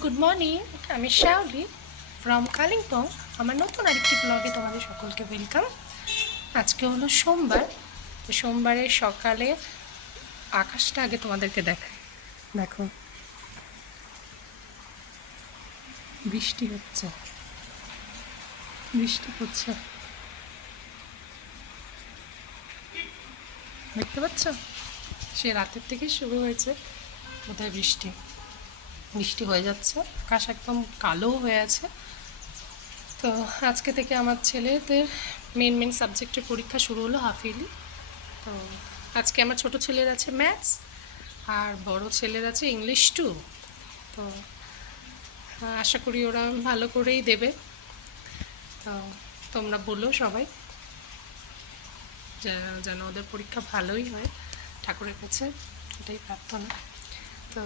Good morning, আমি Shaoli from Kalimpong. আমার নতুন আরেকটি ব্লগে তোমাদের সকলকে ওয়েলকাম। আজকে হলো সোমবার। তো সোমবারের সকালে আকাশটা আগে তোমাদেরকে দেখাই। দেখো, বৃষ্টি হচ্ছে, বৃষ্টি পড়ছে, দেখতে পাচ্ছ? সে রাতের থেকে শুরু হয়েছে বোধহয় বৃষ্টি বৃষ্টি হয়ে যাচ্ছে। আকাশ একদম কালো হয়ে আছে। তো আজকে থেকে আমার ছেলেদের মেন সাবজেক্টের পরীক্ষা শুরু হলো, হাফ ইয়ারলি। তো আজকে আমার ছোট ছেলের আছে ম্যাথস, আর বড় ছেলের আছে ইংলিশ 2। তো আশা করি ওরা ভালো করেই দেবে। তো তোমরা বলো সবাই যেন ওদের পরীক্ষা ভালোই হয়, ঠাকুরের কাছে এটাই প্রার্থনা। তো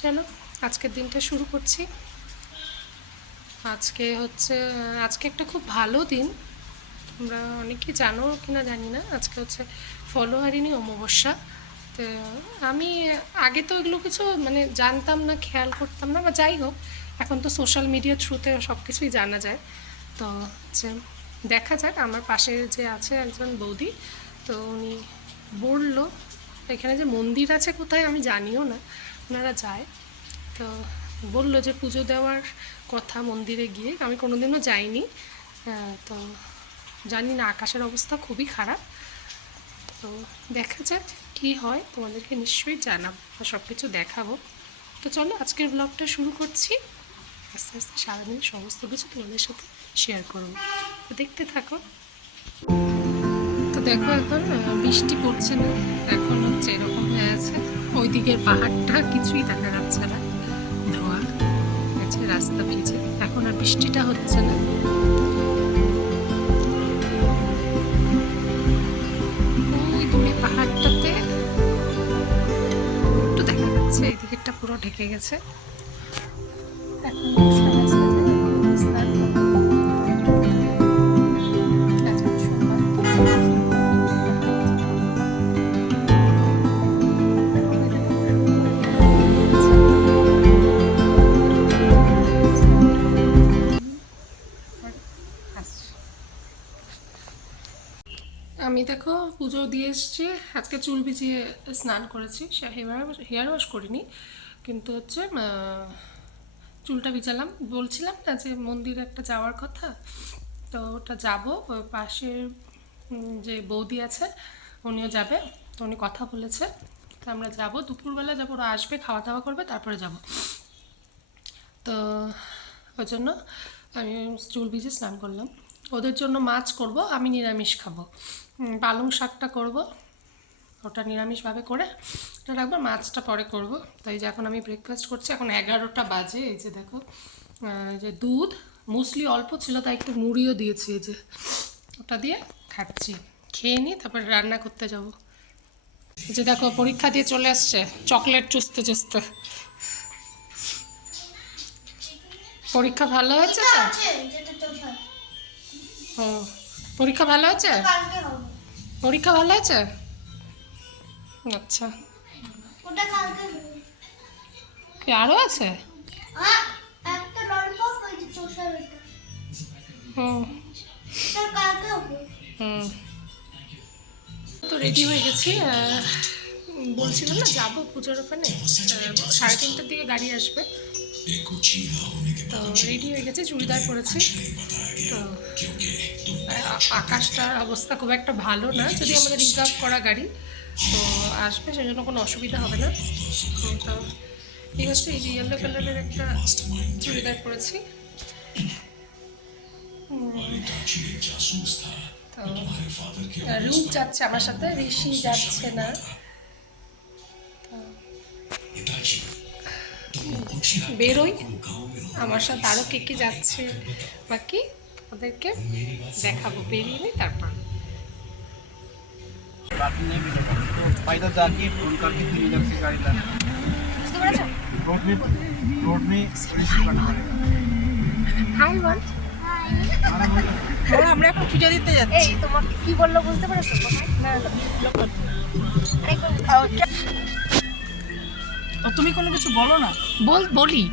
চলো আজকের দিনটা শুরু করছি। আজকে একটা খুব ভালো দিন। তোমরা অনেকেই জানো কি না জানি না, আজকে হচ্ছে ফলোহারিণী অমাবস্যা। তো আমি আগে তো এগুলো কিছু জানতাম না, খেয়াল করতাম না, বা যাই হোক, এখন তো সোশ্যাল মিডিয়ার থ্রুতে সব কিছুই জানা যায়। তো হচ্ছে দেখা যাক, আমার পাশে যে আছে একজন বৌদি, তো উনি বললো এখানে যে মন্দির আছে কোথায় আমি জানিও না, ওনারা যায়। তো বললো যে পুজো দেওয়ার কথা মন্দিরে গিয়ে, আমি কোনোদিনও যাইনি। তো জানি না, আকাশের অবস্থা খুবই খারাপ। তো দেখা যাক কী হয়, তোমাদেরকে নিশ্চয়ই জানাবো আর সব কিছু দেখাবো। তো চলো আজকের ব্লগটা শুরু করছি। আস্তে আস্তে সারাদিন সমস্ত কিছু তোমাদের সাথে শেয়ার করবো, তো দেখতে থাকো। তো দেখো, এখন বৃষ্টি পড়ছে না, এখন হচ্ছে এরকম হয়ে আছে। ওই দিকের পাহাড়টা কিছুই দেখা যাচ্ছে না, ধোয়া আছে, রাস্তা ভিজে। এখন আর বৃষ্টিটা হচ্ছে না। ওই দূরে পাহাড়টাতে একটু দেখা যাচ্ছে, এই দিকেরটা পুরো ঢেকে গেছে। আমি দেখো পুজো দিয়ে এসেছি। আজকে চুল ভিজিয়ে স্নান করেছি, হেয়ার ওয়াশ করিনি, কিন্তু হচ্ছে চুলটা ভিজালাম। বলছিলাম না যে মন্দিরে একটা যাওয়ার কথা, তো ওটা যাবো। ওই পাশের যে বৌদি আছে উনিও যাবে, তো উনি কথা বলেছে। তো আমরা যাবো, দুপুরবেলা যাবো, ওরা আসবে, খাওয়া দাওয়া করবে, তারপরে যাব। তো ওই জন্য আমি চুল ভিজে স্নান করলাম। ওদের জন্য মাছ করব, আমি নিরামিষ খাবো। পালং শাকটা করব, ওটা নিরামিষভাবে করে ওটা রাখবো, মাছটা পরে করব। তো এই যে এখন আমি ব্রেকফাস্ট করছি, এখন 11টা বাজে। এই যে দেখো, যে দুধ মুসলি অল্প ছিল, তাই একটু মুড়িও দিয়েছি, এই যে ওটা দিয়ে খাচ্ছি। খেয়ে নিই, তারপরে রান্না করতে যাব। যে দেখো, পরীক্ষা দিয়ে চলে আসছে চকলেট চুষতে চুষতে। পরীক্ষা ভালো হয়েছে তো? ও, পরীক্ষা ভালো হয়েছে? পরীক্ষা ভালো হয়েছে? আচ্ছা, কি আরও আছে? হুম হুম। তো রেডি হয়ে গেছি, বলছিলাম না যাবো পুজোর ওখানে। 3:30টার দিকে গাড়ি আসবে। তো রেডি হয়ে গেছে, চুড়িদার পরেছি। তো আকাশটার অবস্থা খুব একটা ভালো না, যদি আমাদের রিজার্ভ করা গাড়ি, তো আসবে, সেই জন্য কোনো অসুবিধা হবে না। তো এই হচ্ছে, এই যে ইয়েলো কালারের একটা চুড়িদার পরেছি। রূপ যাচ্ছে আমার সাথে, ঋষি যাচ্ছে না। বেরোই, আমার সাথে আরও কে কে যাচ্ছে বাকি ওদেরকে দেখাবো, বেরিয়ে নিই তারপর। আমরা এখন পুজো দিতে যাচ্ছি। তোমাকে কি বললো বুঝতে পেরেছো? তুমি কোনো কিছু বলো না। বলি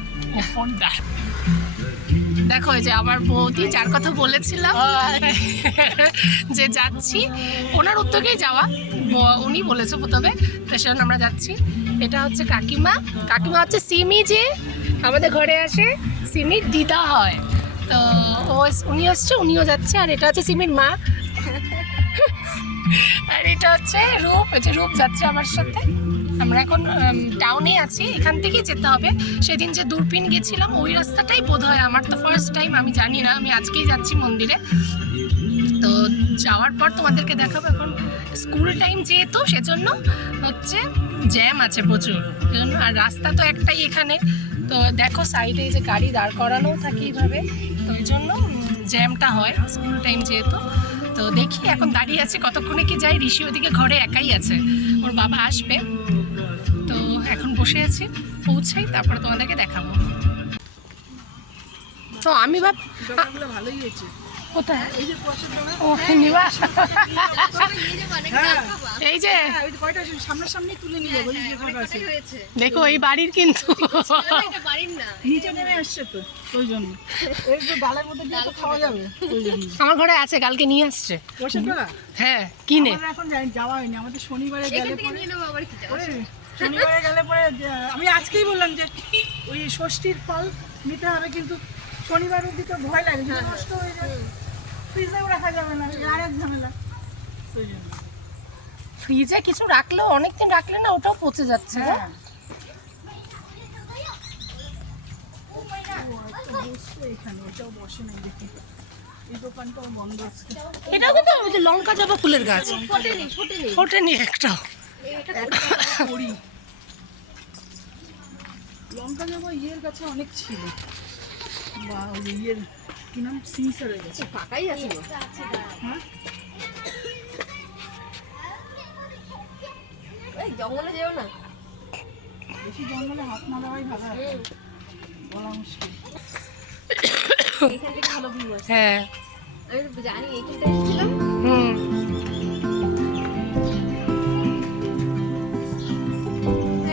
দেখো এই যে আমার বৌদি যার কথা বলেছিলাম যে যাচ্ছি, ওনার উদ্যোগেই যাওয়া, উনি বলেছে প্রথমে, তো সেজন্য আমরা যাচ্ছি। এটা হচ্ছে কাকিমা। কাকিমা হচ্ছে সিমি, যে আমাদের ঘরে আসে, সিমির দিদা হয়। তো উনি আসছে, উনিও যাচ্ছে। আর এটা হচ্ছে সিমির মা। আর এটা হচ্ছে রূপ, এই যে রূপ যাচ্ছে আমার সাথে। আমরা এখন টাউনে আছি, এখান থেকেই যেতে হবে। সেদিন যে দূরবীন গেছিলাম ওই রাস্তাটাই বোধ হয়, আমার তো ফার্স্ট টাইম, আমি জানি না, আমি আজকেই যাচ্ছি মন্দিরে। তো যাওয়ার পর তোমাদেরকে দেখাবো। এখন স্কুল টাইম যেহেতু, সেজন্য হচ্ছে জ্যাম আছে প্রচুর, সেজন্য। আর রাস্তা তো একটাই এখানে, তো দেখো সাইডে এই যে গাড়ি দাঁড় করানো থাকে এইভাবে, তো ওই জন্য জ্যামটা হয় স্কুল টাইম যেহেতু। তো দেখি এখন দাঁড়িয়ে আছি, কতক্ষণে কি যাই। ঋষি ওদিকে ঘরে একাই আছে, ওর বাবা আসবে। তো এখন বসে আছি, পৌঁছাই তারপরে তোমাদেরকে দেখাবো। তো আমি দোকানগুলো ভালোই হয়েছে। কোথায়? এই যে প্রসাদ দোকান। ও নিবাস, হ্যাঁ, এই যে ওই যে কয়টা সামনাসামনি তুলে নিয়ে যাবো। এই যে কয়টা আছে। দেখো এই বাড়ির কিন্তু নিচে নেমে আসছে তো, ওই জন্য। এই যে ডালের মধ্যে দিয়ে তো খাওয়া যাবে, ওই জন্য। আমার ঘরে আছে, কালকে নিয়ে আসছে। প্রসাদ দোকান? হ্যাঁ, কিনে। আমরা এখন যাওয়া হয়নি, আমাদের শনিবারে গেলে পরে, শনিবারে গেলে পরে আমি আজকেই বললাম যে ওই ষষ্ঠীর ফল নিতে হবে, কিন্তু শনিবারের দিকে ভয় লাগে, যদি নষ্ট হয়ে যায় ফ্রিজেও রাখা যাবে না, আর এক ঝামেলা, ওই জন্য। ফ্রিজে কিছু রাখলেও অনেকদিন রাখলে না ওটাও পচে যাচ্ছে। হ্যাঁ, বসছে এখানে, ওটাও বসে নাই দেখি। এই দোকানটাও বন্ধ আছে। এটাও কিন্তু ওই যে লঙ্কা জবা ফুলের গাছ, ফোটেনি একটাও। করি লঙ্কা যাবো ইয়ের কাছে অনেক ছিল, বা ওই ইয়ের কি নাম, সিংসারের কাছে ফাঁকাই আছে। হ্যাঁ, জঙ্গলে যেও না, বেশি জঙ্গলে হাত না দেওয়াই ভালো, বলা মুশকিল। এখান থেকে ভালো ভিউ আছে। হ্যাঁ, আমি তো জানি এইখানটা এসেছিলাম। হুম।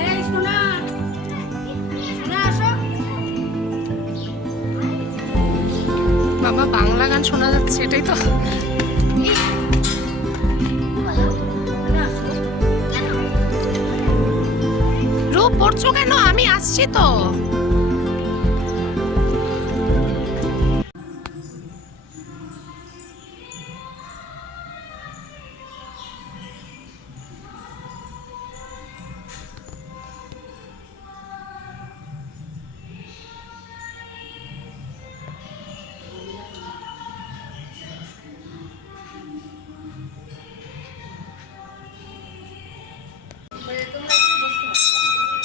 এই সোনা, সোনা আসো। বাবা বাংলা গান শোনা যাচ্ছে, এটাই তো। রূপ পড়ছো কেন? আমি আসছি তো।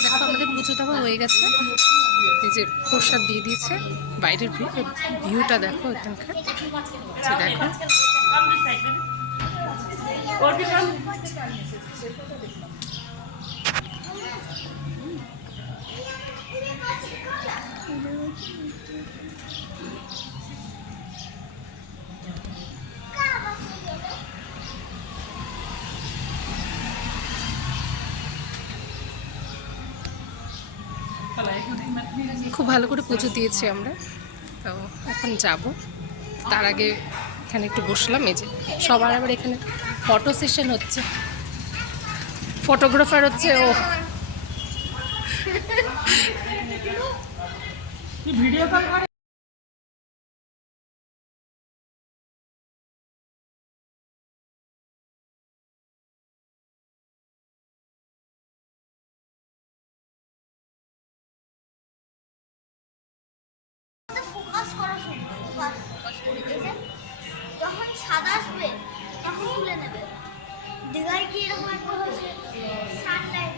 দেখো আমাদের পুজো দেওয়া হয়ে গেছে, এই যে প্রসাদ দিয়ে দিয়েছে। বাইরের ভিউটা দেখো এখানকার, যে দেখো। খুব ভালো করে পুজো দিয়েছি আমরা, তো এখন যাব। তার আগে এখানে একটু বসলাম, এই যে সবার আবার এখানে ফটো সেশন হচ্ছে, ফটোগ্রাফার হচ্ছে ও। ভিডিও কল করে যখন সাদা আসবে তখন তুলে নেবে। দীঘায় কি এরকম একটা হয়েছে, সানলাইট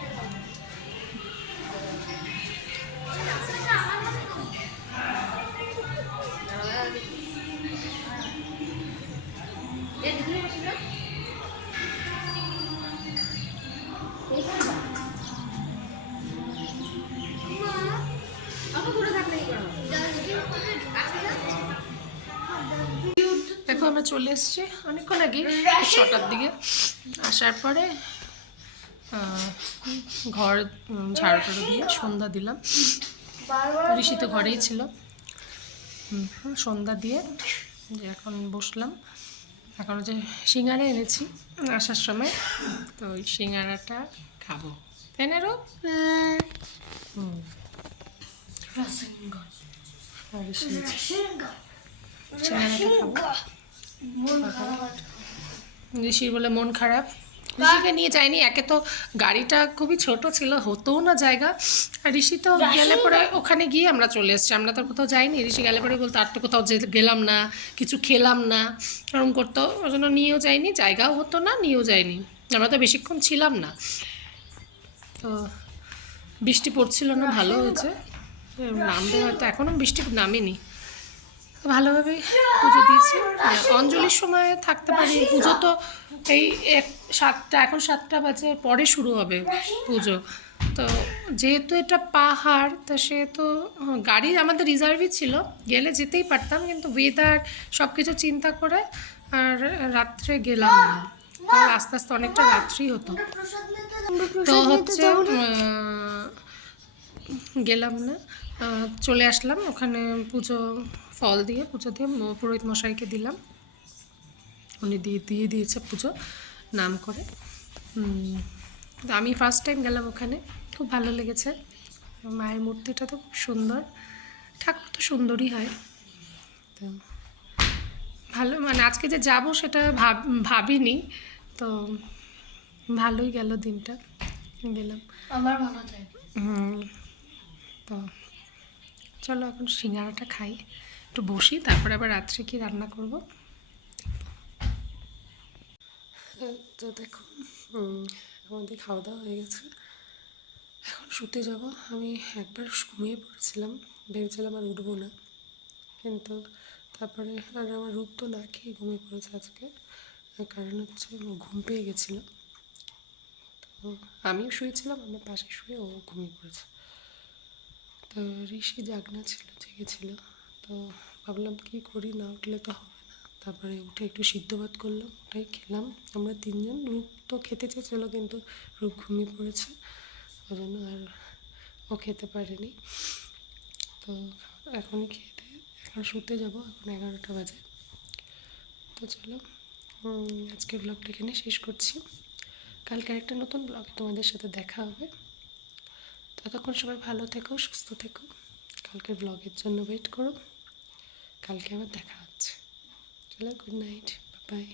দেখো আমরা চলে এসেছি অনেকক্ষণ আগে, 6টার দিকে। আসার পরে ঘর ঝাড়ু টাড়ু দিয়ে সন্ধ্যা দিলাম। ঋষি তো ঘরেই ছিল। সন্ধ্যা দিয়ে যে এখন বসলাম। এখন যে সিঙ্গারা এনেছি আসার সময়, তো ওই সিঙ্গারাটা খাবো, তাই না রূপ? আর ঋষি সিঙ্গারাটা খাবো। ঋষির বলে মন খারাপ, ঋষিকে নিয়ে যায়নি। একে তো গাড়িটা খুবই ছোট ছিল, হতেও না জায়গা। আর ঋষি তো গেলে পরে ওখানে গিয়ে আমরা চলে এসেছি, আমরা তো কোথাও যাইনি। ঋষি গেলে পরে বলতো আর তো কোথাও গেলাম না, কিছু খেলাম না, এরকম করতো। ওই জন্য নিয়েও যাইনি, জায়গাও হতো না, নিয়েও যাইনি। আমরা তো বেশিক্ষণ ছিলাম না। তো বৃষ্টি পড়ছিল না, ভালো হয়েছে। নামবে হয়তো, এখনও বৃষ্টি নামেনি। ভালোভাবেই পুজো দিয়েছি। অঞ্জলির সময় থাকতে পারি, পুজো তো এই 7টা, এখন 7টা বাজে, পরে শুরু হবে পুজো। তো যেহেতু এটা পাহাড়, তো সেহেতু গাড়ি আমাদের রিজার্ভই ছিল, গেলে যেতেই পারতাম, কিন্তু ওয়েদার সব কিছু চিন্তা করে আর রাত্রে গেলাম না। তাহলে আস্তে আস্তে অনেকটা রাত্রি হতো। তো হচ্ছে গেলাম না, চলে আসলাম। ওখানে পুজো ফল দিয়ে, পুজো দিয়ে পুরোহিত মশাইকে দিলাম। উনি দিয়ে দিয়েছে পুজো নাম করে। তো আমি ফার্স্ট টাইম গেলাম ওখানে, খুব ভালো লেগেছে। মায়ের মূর্তিটা তো খুব সুন্দর, ঠাকুর তো সুন্দরই হয়। তো ভালো, মানে আজকে যে যাব সেটা ভাবিনি। তো ভালোই গেল দিনটা, গেলাম। আমার ভালো যায়। তো চলো এখন সিঙ্গারাটা খাই, একটু বসি, তারপরে আবার রাত্রে কি রান্না করব। তো দেখো আমাদের খাওয়া দাওয়া হয়ে গেছে, এখন শুতে যাব। আমি একবার ঘুমিয়ে পড়েছিলাম, ভেবেছিলাম আর উঠবো না, কিন্তু তারপরে আর আমার রূপ তো না খেয়ে ঘুমিয়ে পড়েছে আজকে। কারণ হচ্ছে ঘুম পেয়ে গেছিলো। তো আমিও শুয়েছিলাম, আমার পাশে শুয়ে ও ঘুমিয়ে পড়েছে। তো ঋষি জাগনা ছিল, জেগেছিল। তো ভাবলাম কী করি, না উঠলে তো হবে না। তারপরে উঠে একটু সিদ্ধ ভাত করলাম, ওটাই খেলাম আমরা 3জন। রূপ তো খেতে চেয়েছিলো, কিন্তু রূপ ঘুমিয়ে পড়েছে, ওই জন্য আর ও খেতে পারেনি। তো এখনই খেয়ে দিয়ে এখন শুতে যাব, এখন 11টা বাজে। তো চলো আজকের ব্লগটা এখানে শেষ করছি। কালকে একটা নতুন ব্লগে তোমাদের সাথে দেখা হবে। ততক্ষণ সবাই ভালো থেকো, সুস্থ থেকো। কালকের ব্লগের জন্য ওয়েট করো, কালকে আবার দেখা হচ্ছে। চলো, গুড নাইট, বাই।